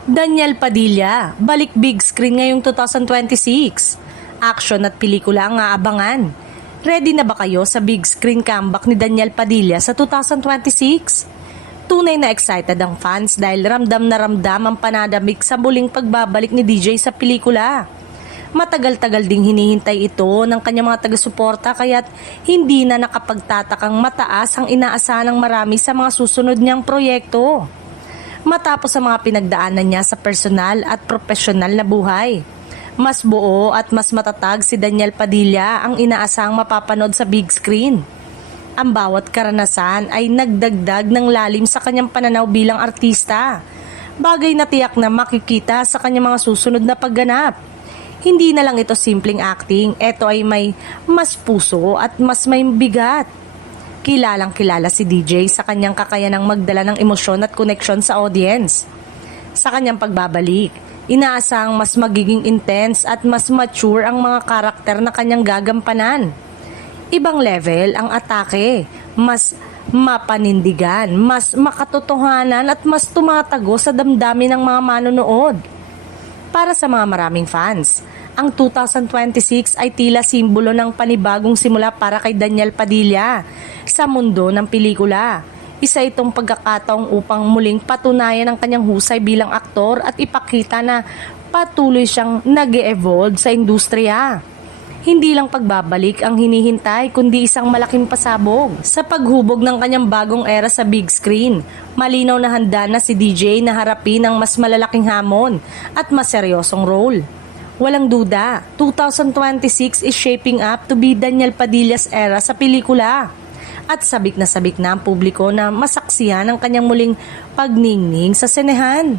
Daniel Padilla, balik big screen ngayong 2026. Action at pelikula ang aabangan. Ready na ba kayo sa big screen comeback ni Daniel Padilla sa 2026? Tunay na excited ang fans dahil ramdam na ramdam ang panadamig sa muling pagbabalik ni DJ sa pelikula. Matagal-tagal ding hinihintay ito ng kanyang mga taga-suporta kaya't hindi na nakapagtatakang mataas ang inaasahan ng marami sa mga susunod niyang proyekto. Matapos ang mga pinagdaanan niya sa personal at profesional na buhay, mas buo at mas matatag si Daniel Padilla ang inaasahang mapapanood sa big screen. Ang bawat karanasan ay nagdagdag ng lalim sa kanyang pananaw bilang artista, bagay na tiyak na makikita sa kanyang mga susunod na pagganap. Hindi na lang ito simpleng acting, ito ay may mas puso at mas may bigat. Kilalang kilala si DJ sa kanyang kakayanang magdala ng emosyon at koneksyon sa audience. Sa kanyang pagbabalik, inaasahang mas magiging intense at mas mature ang mga karakter na kanyang gagampanan. Ibang level ang atake, mas mapanindigan, mas makatotohanan at mas tumatago sa damdamin ng mga manonood. Para sa mga maraming fans, ang 2026 ay tila simbolo ng panibagong simula para kay Daniel Padilla sa mundo ng pelikula. Isa itong pagkakataong upang muling patunayan ang kanyang husay bilang aktor at ipakita na patuloy siyang nag-e-evolve sa industriya. Hindi lang pagbabalik ang hinihintay kundi isang malaking pasabog sa paghubog ng kanyang bagong era sa big screen. Malinaw na handa na si DJ na harapin ang mas malalaking hamon at mas seryosong role. Walang duda, 2026 is shaping up to be Daniel Padilla's era sa pelikula. At sabik na ang publiko na masaksihan ang kanyang muling pagningning sa senehan.